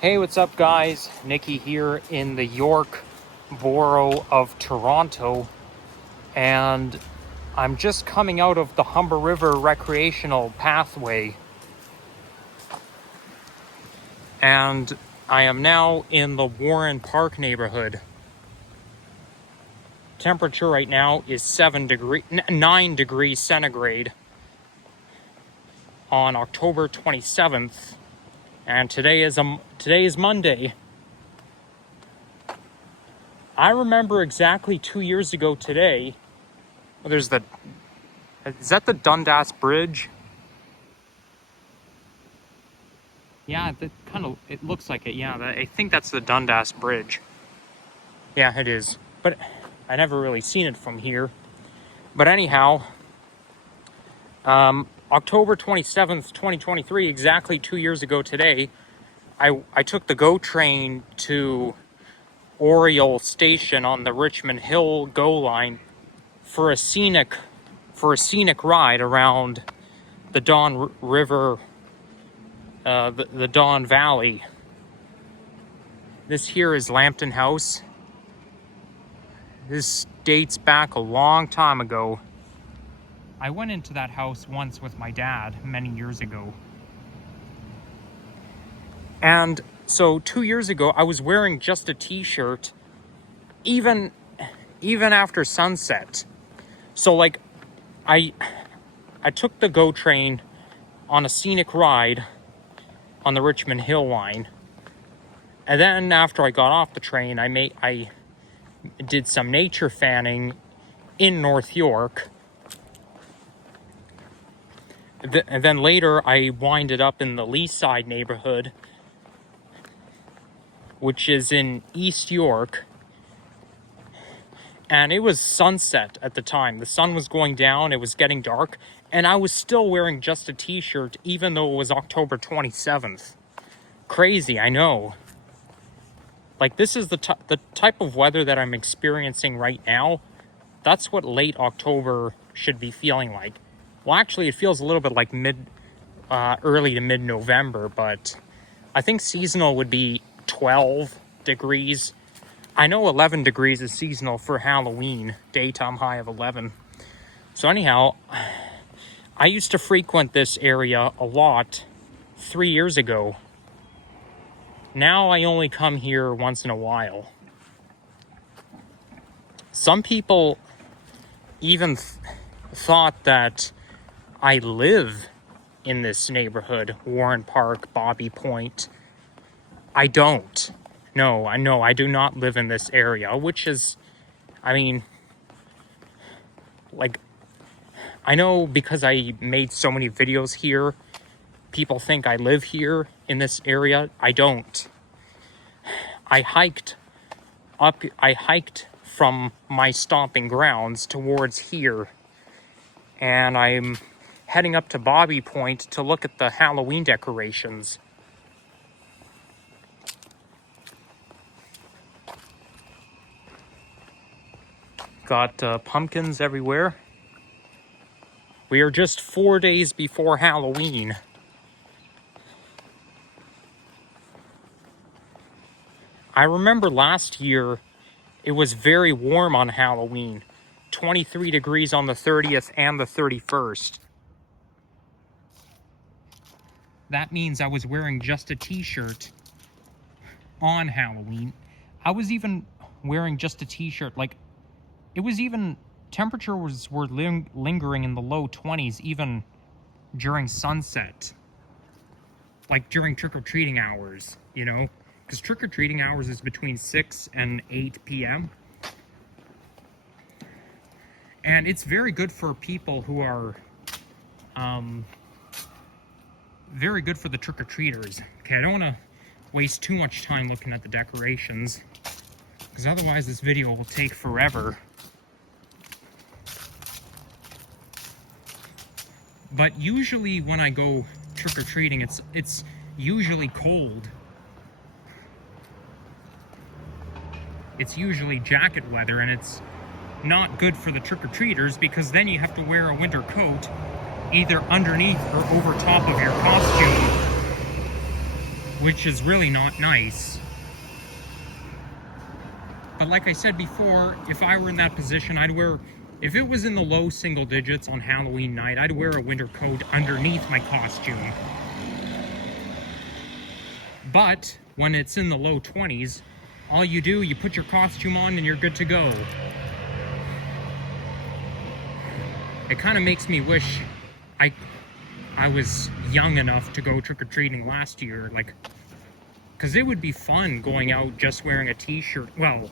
Hey, what's up, guys? Nikki here in the York borough of Toronto, and I'm just coming out of the Humber River recreational pathway, and I am now in the Warren Park neighborhood. Temperature right now is 9 degrees centigrade on October 27th, and today is Monday. I remember exactly 2 years ago today. Is that the Dundas Bridge? Yeah, it looks like it. Yeah, I think that's the Dundas Bridge. Yeah, it is. But I never really seen it from here. But anyhow, October 27th, 2023, exactly 2 years ago today, I took the GO train to Oriole Station on the Richmond Hill GO line for a scenic ride around the Don River, the Don Valley. This here is Lambton House. This dates back a long time ago. I went into that house once with my dad many years ago. And so 2 years ago, I was wearing just a t-shirt, even after sunset. So like, I took the GO train on a scenic ride on the Richmond Hill line. And then after I got off the train, I did some nature fanning in North York. And then later I winded up in the Leaside neighborhood, which is in East York. And it was sunset at the time. The sun was going down, it was getting dark, and I was still wearing just a t-shirt even though it was October 27th. Crazy, I know. Like, this is the type of weather that I'm experiencing right now. That's what late October should be feeling like. Well, actually, it feels a little bit like early to mid-November, but I think seasonal would be 12 degrees. I know 11 degrees is seasonal for Halloween, daytime high of 11. So anyhow, I used to frequent this area a lot 3 years ago. Now I only come here once in a while. Some people even thought that I live in this neighborhood, Warren Park, Bobby Point. I don't. No, I do not live in this area, which is, I mean, like, I know because I made so many videos here, people think I live here in this area. I don't. I hiked from my stomping grounds towards here, and I'm heading up to Bobby Point to look at the Halloween decorations. Got pumpkins everywhere. We are just 4 days before Halloween. I remember last year it was very warm on Halloween. 23 degrees on the 30th and the 31st. That means I was wearing just a t-shirt on Halloween. I was even wearing just a t-shirt. Like, it was even, temperatures were lingering in the low 20s even during sunset. Like during trick-or-treating hours, you know? Because trick-or-treating hours is between 6 and 8 p.m. And it's very good for people who are, very good for the trick-or-treaters. Okay, I don't want to waste too much time looking at the decorations, because otherwise this video will take forever. But usually when I go trick-or-treating, it's usually cold. It's usually jacket weather, and it's not good for the trick-or-treaters because then you have to wear a winter coat either underneath or over top of your costume. which is really not nice. But like I said before, if I were in that position, if it was in the low single digits on Halloween night, I'd wear a winter coat underneath my costume. But when it's in the low 20s, all you do, you put your costume on and you're good to go. It kind of makes me wish I was young enough to go trick-or-treating last year, like, because it would be fun going out just wearing a t-shirt, well,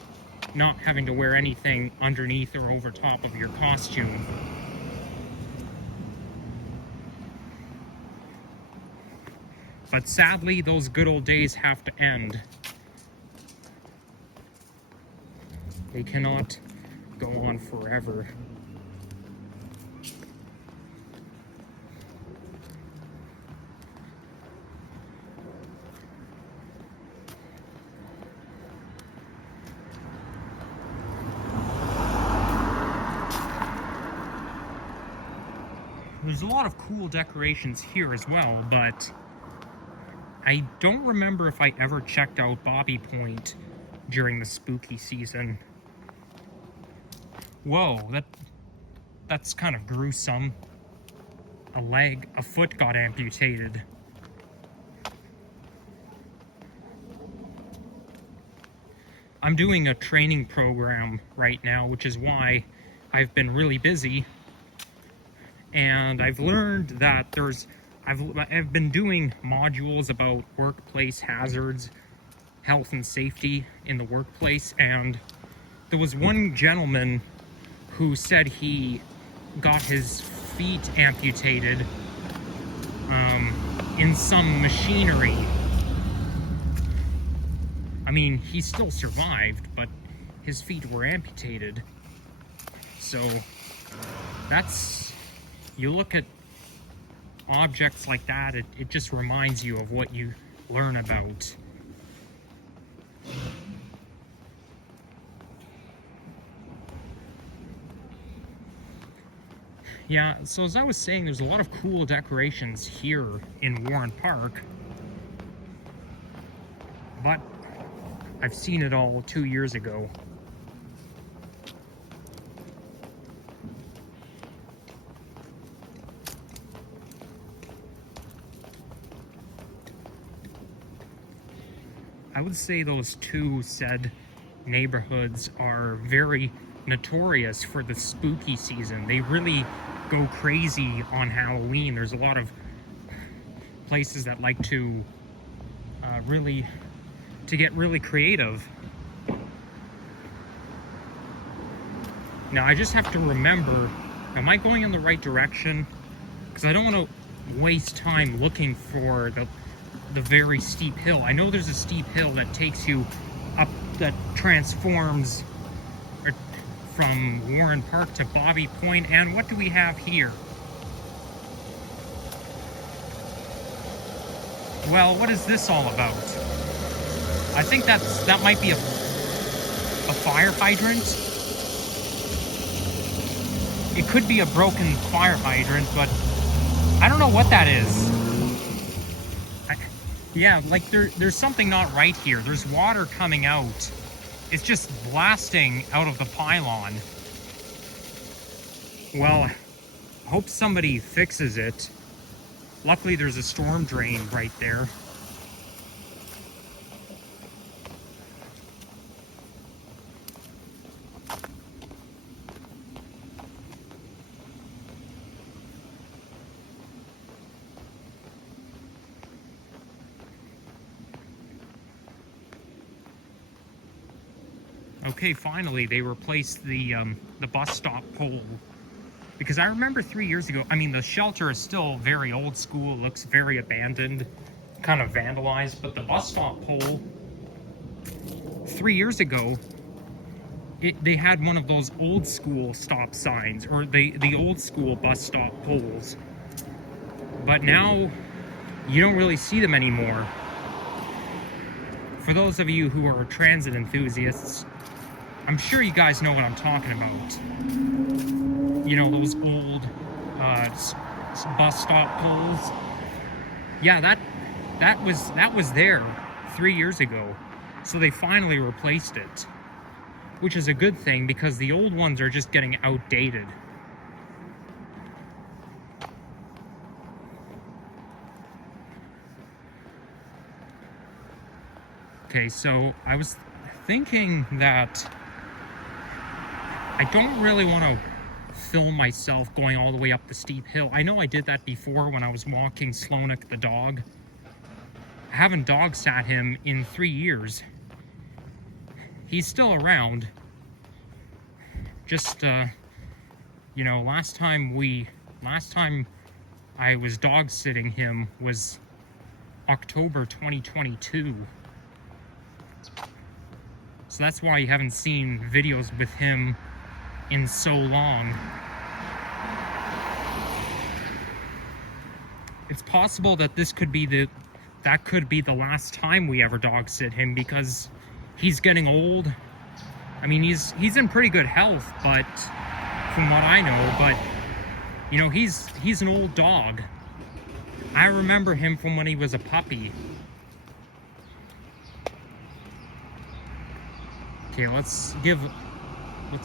not having to wear anything underneath or over top of your costume. But sadly, those good old days have to end. They cannot go on forever. There's a lot of cool decorations here as well, but I don't remember if I ever checked out Bobby Point during the spooky season. Whoa, that's kind of gruesome. A foot got amputated. I'm doing a training program right now, which is why I've been really busy. And I've learned that I've been doing modules about workplace hazards, health and safety in the workplace, and there was one gentleman who said he got his feet amputated in some machinery. I mean, he still survived, but his feet were amputated. So you look at objects like that, it just reminds you of what you learn about. Yeah, so as I was saying, there's a lot of cool decorations here in Warren Park, but I've seen it all 2 years ago. I would say those two said neighborhoods are very notorious for the spooky season. They really go crazy on Halloween. There's a lot of places that like to get really creative. Now I just have to remember, am I going in the right direction? Because I don't want to waste time looking for the very steep hill. I know there's a steep hill that takes you up, that transforms from Warren Park to Bobby Point. And what do we have here? Well, what is this all about? I think that might be a fire hydrant. It could be a broken fire hydrant, but I don't know what that is. Yeah, like there's something not right here. There's water coming out. It's just blasting out of the pylon. Well, I hope somebody fixes it. Luckily, there's a storm drain right there. Okay, finally, they replaced the bus stop pole. Because I remember 3 years ago, I mean, the shelter is still very old school, looks very abandoned, kind of vandalized, but the bus stop pole, 3 years ago, they had one of those old school stop signs, or the old school bus stop poles. But now, you don't really see them anymore. For those of you who are transit enthusiasts, I'm sure you guys know what I'm talking about. You know, those old bus stop poles. Yeah, that was there 3 years ago. So they finally replaced it, which is a good thing because the old ones are just getting outdated. Okay, so I was thinking that I don't really want to film myself going all the way up the steep hill. I know I did that before when I was walking Sloanik the dog. I haven't dog sat him in 3 years. He's still around. Just, you know, last time I was dog sitting him was October 2022. So that's why you haven't seen videos with him in so long. It's possible that this could be the last time we ever dog sit him because he's getting old. I mean, he's in pretty good health, but from what I know, but you know, he's an old dog. I remember him from when he was a puppy. Okay, let's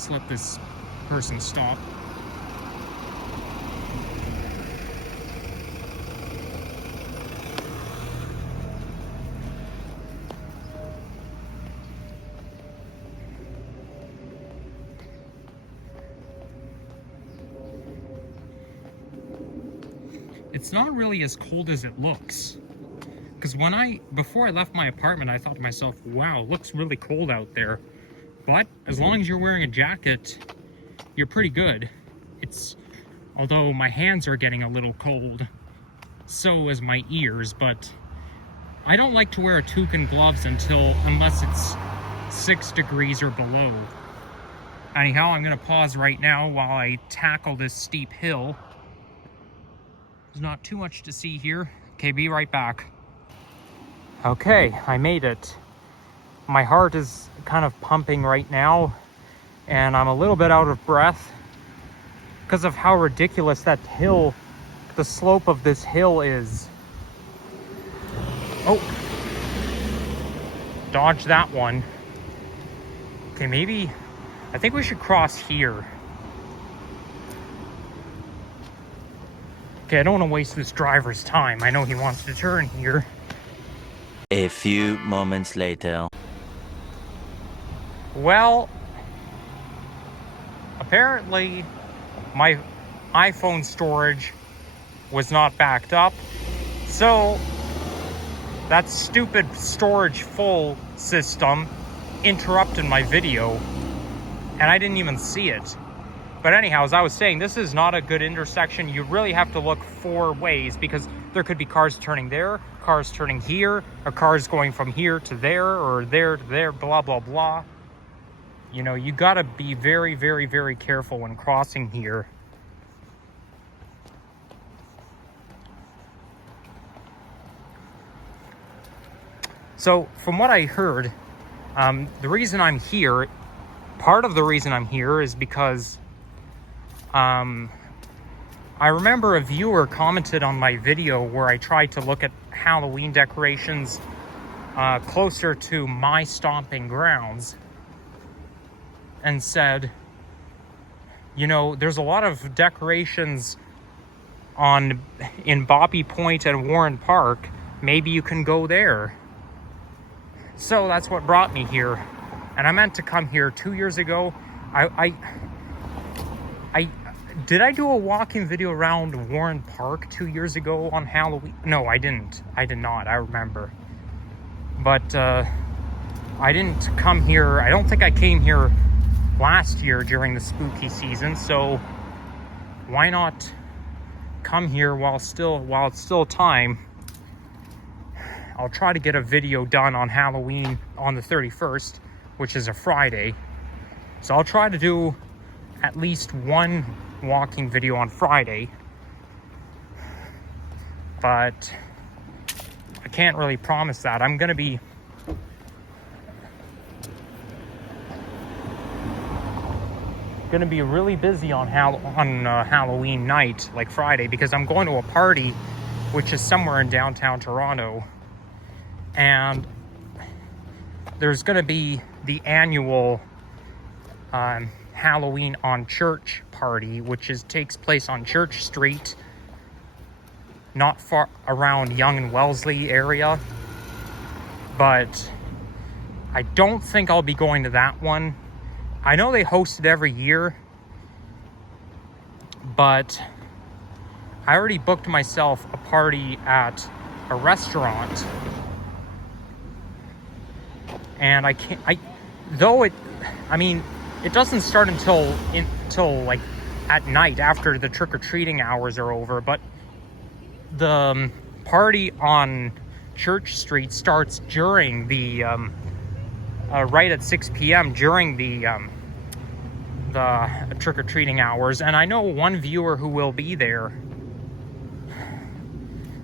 let this person stop. It's not really as cold as it looks. Because before I left my apartment, I thought to myself, wow, it looks really cold out there. But as long as you're wearing a jacket, you're pretty good. Although my hands are getting a little cold, so is my ears, but I don't like to wear a toque and gloves unless it's 6 degrees or below. Anyhow, I'm gonna pause right now while I tackle this steep hill. There's not too much to see here. Okay, be right back. Okay, I made it. My heart is kind of pumping right now, and I'm a little bit out of breath because of how ridiculous that hill, the slope of this hill is. Oh, dodge that one. Okay, I think we should cross here. Okay, I don't want to waste this driver's time. I know he wants to turn here. A few moments later. Well, apparently my iPhone storage was not backed up, so that stupid storage full system interrupted my video, and I didn't even see it. But anyhow, as I was saying, this is not a good intersection. You really have to look 4 ways because there could be cars turning there, cars turning here, or cars going from here to there, or there to there, blah, blah, blah. You know, you gotta be very, very, very careful when crossing here. So, from what I heard, the reason I'm here, part of the reason I'm here is because I remember a viewer commented on my video where I tried to look at Halloween decorations closer to my stomping grounds and said, you know, there's a lot of decorations in Bobby Point and Warren Park. Maybe you can go there. So that's what brought me here. And I meant to come here 2 years ago. Did I do a walking video around Warren Park 2 years ago on Halloween? No, I didn't. I did not. I remember. But I didn't come here. I don't think I came here last year during the spooky season. So why not come here while it's still time? I'll try to get a video done on Halloween on the 31st, which is a Friday. So I'll try to do at least one walking video on Friday, but I can't really promise that. I'm gonna be really busy on Halloween night, like Friday, because I'm going to a party which is somewhere in downtown Toronto. And there's going to be the annual Halloween on Church party, which takes place on Church Street, not far around Young and Wellesley area. But I don't think I'll be going to that one. I know they host it every year, but I already booked myself a party at a restaurant, and it doesn't start until like at night after the trick-or-treating hours are over, but the party on Church Street starts during the right at 6 p.m. during the trick-or-treating hours, and I know one viewer who will be there.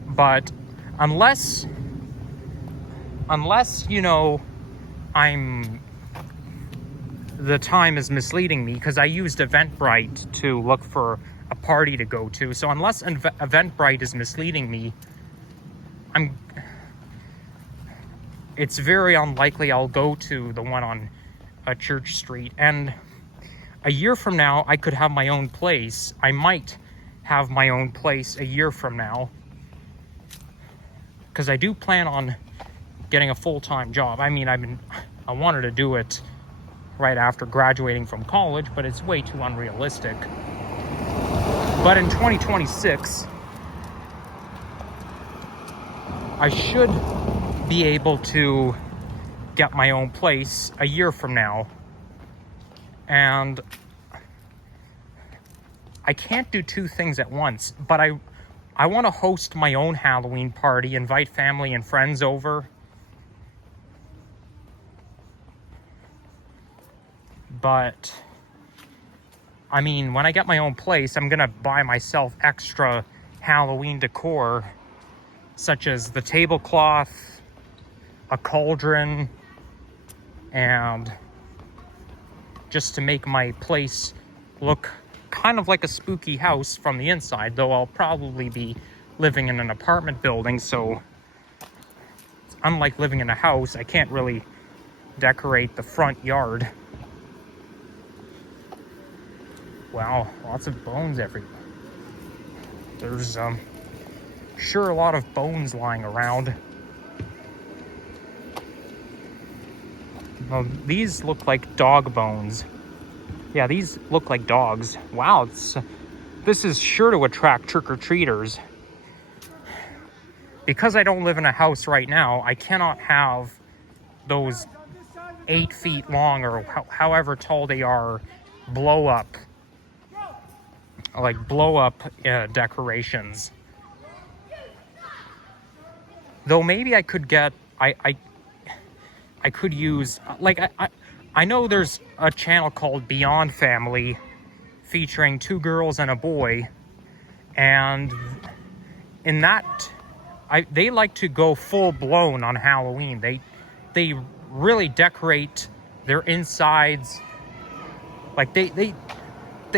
But unless the time is misleading me, because I used Eventbrite to look for a party to go to. So unless Eventbrite is misleading me, it's very unlikely I'll go to the one on Church Street. And a year from now, I could have my own place. I might have my own place a year from now, because I do plan on getting a full-time job. I wanted to do it right after graduating from college, but it's way too unrealistic. But in 2026, I should be able to get my own place a year from now. And I can't do two things at once, but I want to host my own Halloween party, invite family and friends over. But, when I get my own place, I'm going to buy myself extra Halloween decor, such as the tablecloth, a cauldron, and just to make my place look kind of like a spooky house from the inside, though I'll probably be living in an apartment building, so unlike living in a house, I can't really decorate the front yard. Wow, lots of bones everywhere. There's sure a lot of bones lying around. Well, these look like dog bones. Yeah, these look like dogs. Wow, this is sure to attract trick-or-treaters. Because I don't live in a house right now, I cannot have those 8 feet long or however tall they are blow up decorations. Though maybe I could get I could use, I know there's a channel called Beyond Family featuring 2 girls and a boy, and in that they like to go full blown on Halloween. They really decorate their insides, like they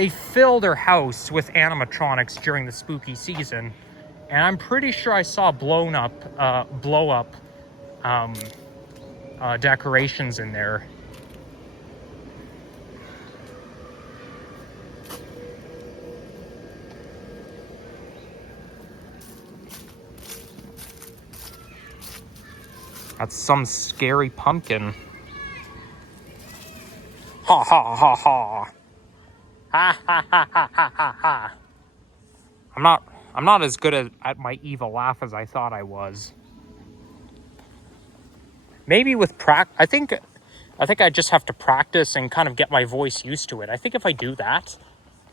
fill their house with animatronics during the spooky season, and I'm pretty sure I saw blow up decorations in there. That's some scary pumpkin. Ha ha ha ha. Ha ha ha ha ha ha ha. I'm not as good at my evil laugh as I thought I was. Maybe with I think I just have to practice and kind of get my voice used to it. I think if I do that,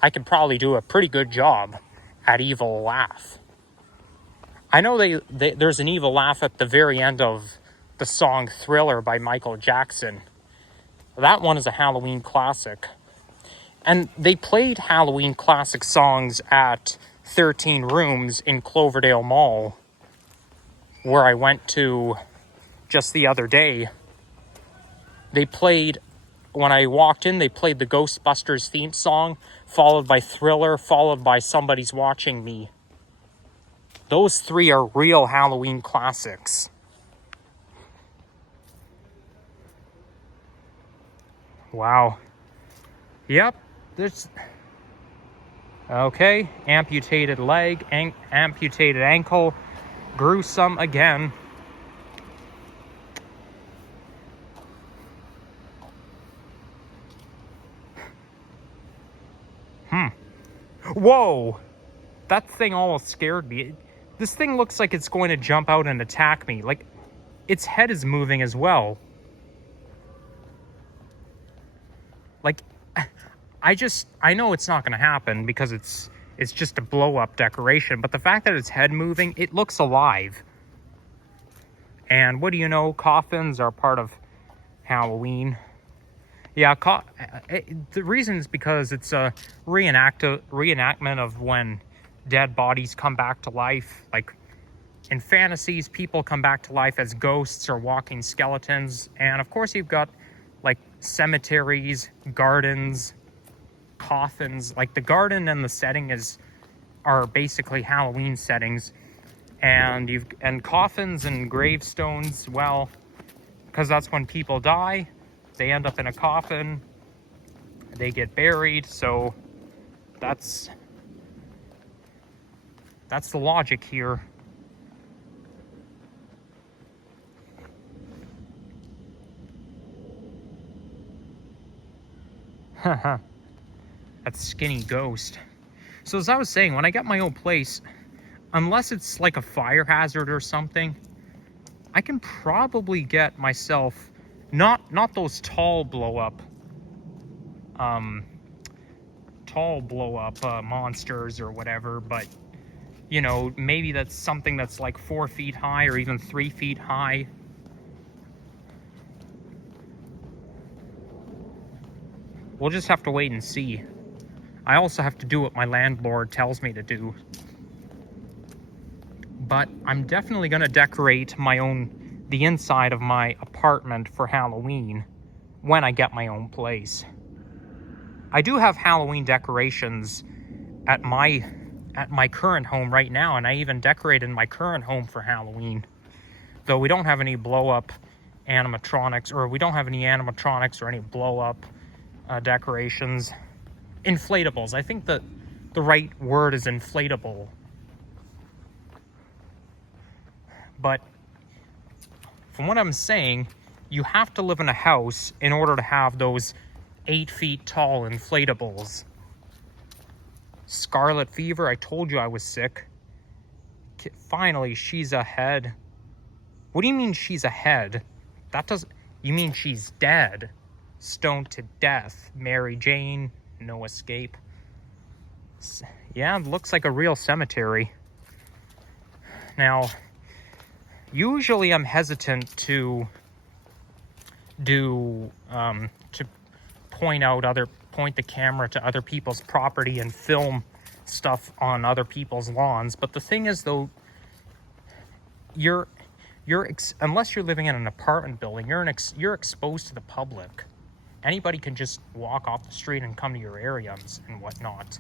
I could probably do a pretty good job at evil laugh. I know there's an evil laugh at the very end of the song Thriller by Michael Jackson. That one is a Halloween classic. And they played Halloween classic songs at 13 Rooms in Cloverdale Mall, where I went to just the other day. When I walked in, they played the Ghostbusters theme song, followed by Thriller, followed by Somebody's Watching Me. Those 3 are real Halloween classics. Wow. Yep. There's... Okay. Amputated leg, amputated ankle. Gruesome again. Whoa! That thing almost scared me. This thing looks like it's going to jump out and attack me. Like, its head is moving as well. Like, I know it's not going to happen because it's just a blow-up decoration. But the fact that its head moving, it looks alive. And what do you know? Coffins are part of Halloween. Yeah, the reason is because it's a reenactment of when dead bodies come back to life. Like, in fantasies, people come back to life as ghosts or walking skeletons. And of course, you've got, like, cemeteries, gardens, coffins. Like, the garden and the setting are basically Halloween settings. And coffins and gravestones, well, because that's when people die. They end up in a coffin, they get buried, so that's the logic here. Haha. That skinny ghost. So as I was saying, when I get my own place, unless it's like a fire hazard or something, I can probably get myself not those tall blow up monsters or whatever, but you know, maybe that's something that's like 4 feet high or even 3 feet high. We'll just have to wait and see. I also have to do what my landlord tells me to do. But I'm definitely going to decorate the inside of my apartment for Halloween when I get my own place. I do have Halloween decorations at my current home right now, and I even decorated my current home for Halloween. Though we don't have any blow-up animatronics, or we don't have any animatronics or any blow-up decorations. Inflatables. I think that the right word is inflatable. But from what I'm saying, you have to live in a house in order to have those 8 feet tall inflatables. Scarlet fever, I told you I was sick. Finally, she's ahead. What do you mean she's ahead? You mean she's dead. Stoned to death. Mary Jane, no escape. Yeah, it looks like a real cemetery. Now, usually I'm hesitant to point the camera to other people's property and film stuff on other people's lawns. But the thing is, though, unless you're living in an apartment building, you're exposed to the public. Anybody can just walk off the street and come to your area and whatnot.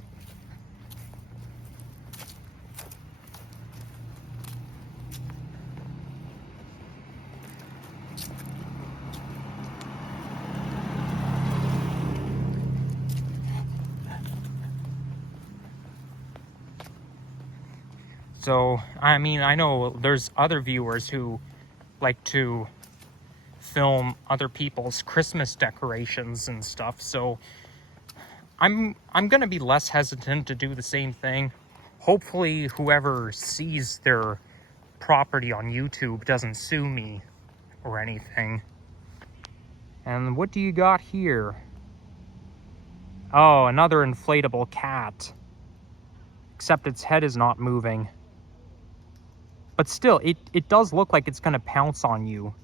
So, I mean, I know there's other viewers who like to film other people's Christmas decorations and stuff, so I'm going to be less hesitant to do the same thing. Hopefully whoever sees their property on YouTube doesn't sue me or anything. And what do you got here? Oh, another inflatable cat. Except its head is not moving. But still, it does look like it's going to pounce on you.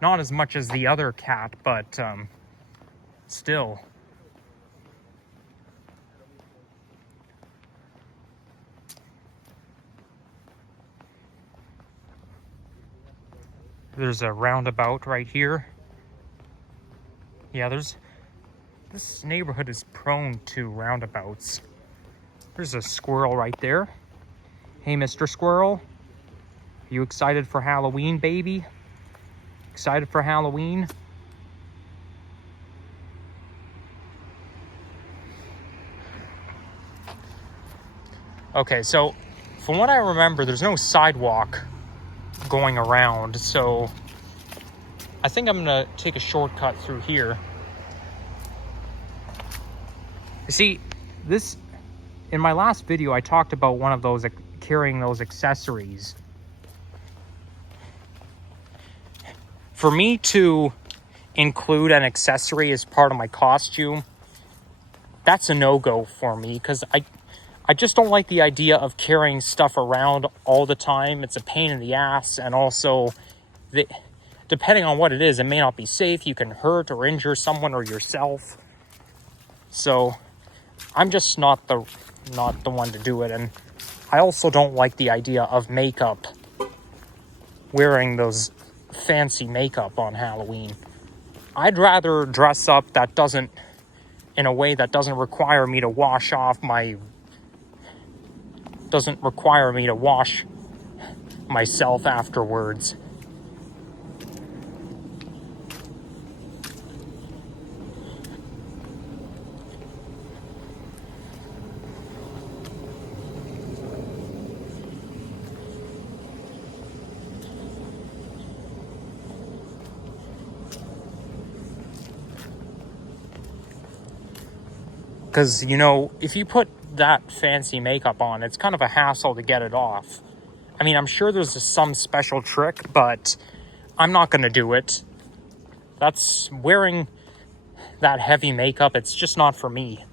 Not as much as the other cat, but still. There's a roundabout right here. Yeah, this neighborhood is prone to roundabouts. There's a squirrel right there. Hey, Mr. Squirrel. Are you excited for Halloween, baby? Excited for Halloween? Okay, so from what I remember, there's no sidewalk going around, so I think I'm gonna take a shortcut through here. You see, this, in my last video, I talked about one of those, carrying those accessories. For me to include an accessory as part of my costume, that's a no-go for me, because I just don't like the idea of carrying stuff around all the time. It's a pain in the ass, and also, depending on what it is, it may not be safe. You can hurt or injure someone or yourself. So I'm just not the one to do it. And I also don't like the idea of makeup, wearing those fancy makeup on Halloween. I'd rather dress up in a way that doesn't require me to wash myself afterwards. Because, you know, if you put that fancy makeup on, it's kind of a hassle to get it off. I mean, I'm sure there's some special trick, but I'm not going to do it. That's wearing that heavy makeup, it's just not for me.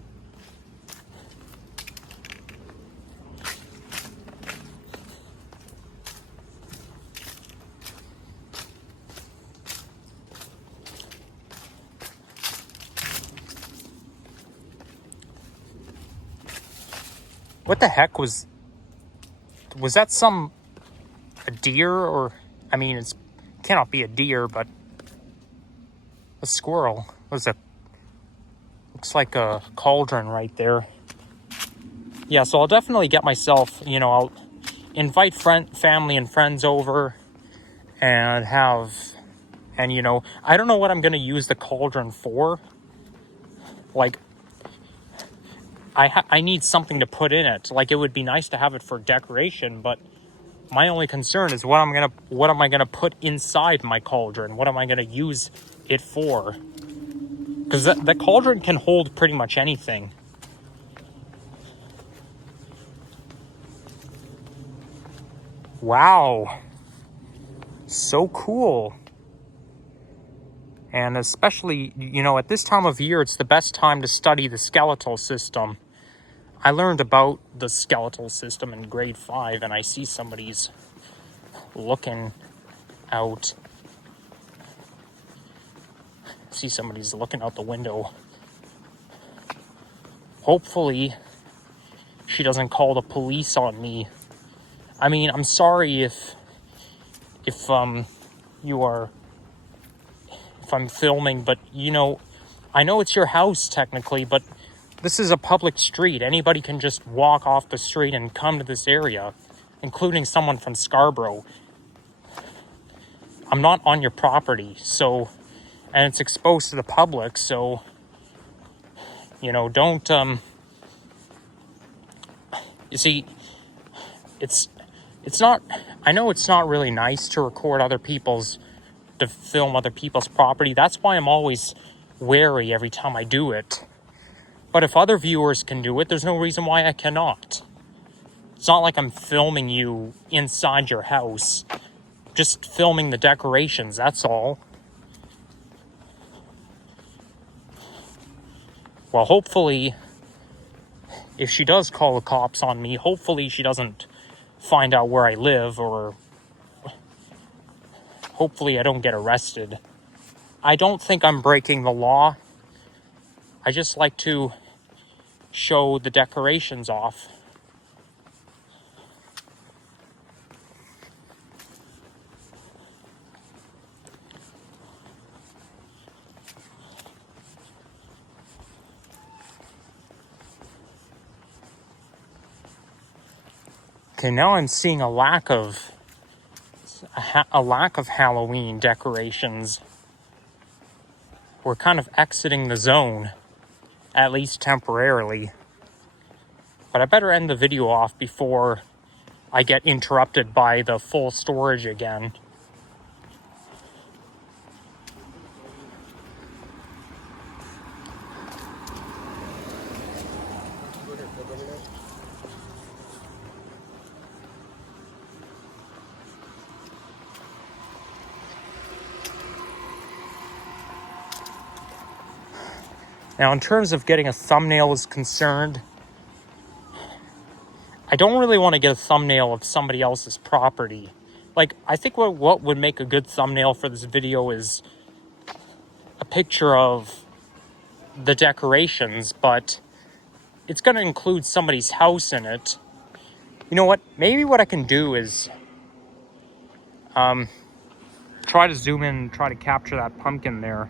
What the heck was that? A deer? Or, I mean, it cannot be a deer, but a squirrel. Looks like a cauldron right there. Yeah, so I'll definitely get myself, you know, I'll invite family and friends over and you know, I don't know what I'm going to use the cauldron for. Like, I need something to put in it. Like, it would be nice to have it for decoration, but my only concern is what am I gonna put inside my cauldron? What am I gonna use it for? Because the cauldron can hold pretty much anything. Wow, so cool. And especially, you know, at this time of year, it's the best time to study the skeletal system. I learned about the skeletal system in grade 5, and I see somebody's looking out. Somebody's looking out the window. Hopefully, she doesn't call the police on me. I mean, I'm sorry if I'm filming, but you know, I know it's your house technically, but this is a public street. Anybody can just walk off the street and come to this area, including someone from Scarborough. I'm not on your property, so, and it's exposed to the public, so, you know, don't, you see, it's not, I know it's not really nice to film other people's property. That's why I'm always wary every time I do it. But if other viewers can do it, there's no reason why I cannot. It's not like I'm filming you inside your house. Just filming the decorations, that's all. Well, hopefully, if she does call the cops on me, hopefully she doesn't find out where I live, or hopefully I don't get arrested. I don't think I'm breaking the law. I just like to show the decorations off. Okay, now I'm seeing a lack of... a lack of Halloween decorations. We're kind of exiting the zone, at least temporarily. But I better end the video off before I get interrupted by the full storage again. Now, in terms of getting a thumbnail is concerned, I don't really want to get a thumbnail of somebody else's property. Like, I think what would make a good thumbnail for this video is a picture of the decorations, but it's going to include somebody's house in it. You know what? Maybe what I can do is try to zoom in and try to capture that pumpkin there.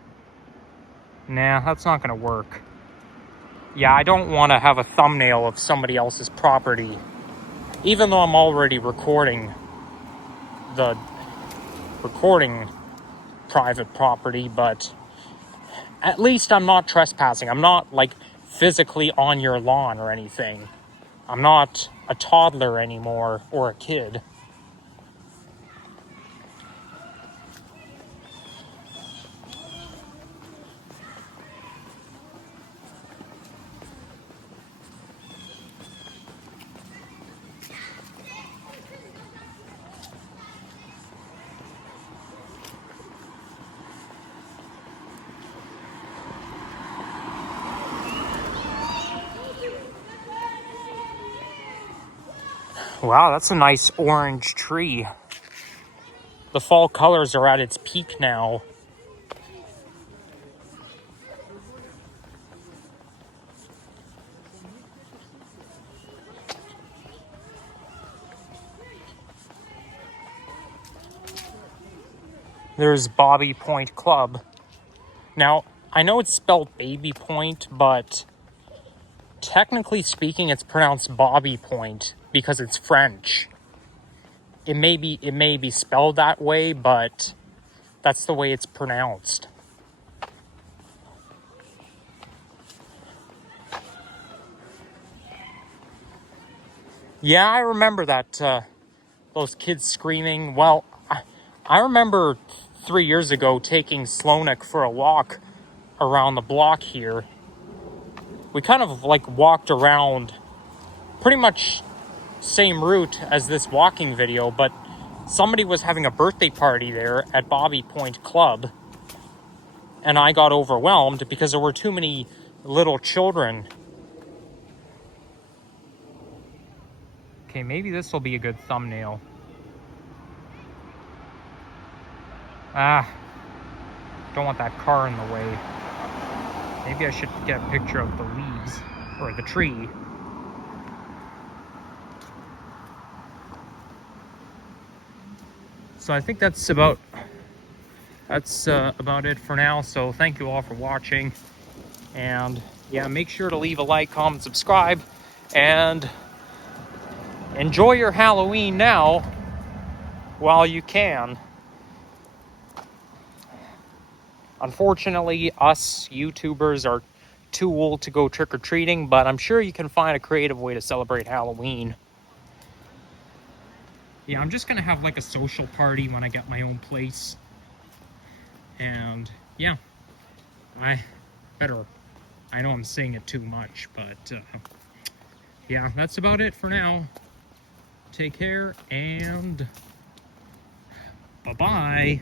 Nah, that's not going to work. Yeah, I don't want to have a thumbnail of somebody else's property, even though I'm already recording private property, but at least I'm not trespassing. I'm not like physically on your lawn or anything. I'm not a toddler anymore or a kid. Wow, that's a nice orange tree. The fall colors are at its peak now. There's Bobby Point Club. Now, I know it's spelled Baby Point, but technically speaking, it's pronounced Bobby Point because it's French. It may be spelled that way, but that's the way it's pronounced. Yeah, I remember that, those kids screaming. Well, I remember 3 years ago taking Slonik for a walk around the block here. We kind of like walked around pretty much same route as this walking video, but somebody was having a birthday party there at Bobby Point Club, and I got overwhelmed because there were too many little children. Okay, maybe this will be a good thumbnail. Don't want that car in the way. Maybe I should get a picture of the leaves or the tree. So I think that's about it for now. So thank you all for watching, and yeah, make sure to leave a like, comment, subscribe, and enjoy your Halloween now while you can. Unfortunately, us YouTubers are too old to go trick-or-treating, but I'm sure you can find a creative way to celebrate Halloween. Yeah, I'm just gonna have like a social party when I get my own place. And yeah, I know I'm saying it too much, but yeah, that's about it for now. Take care, and bye-bye.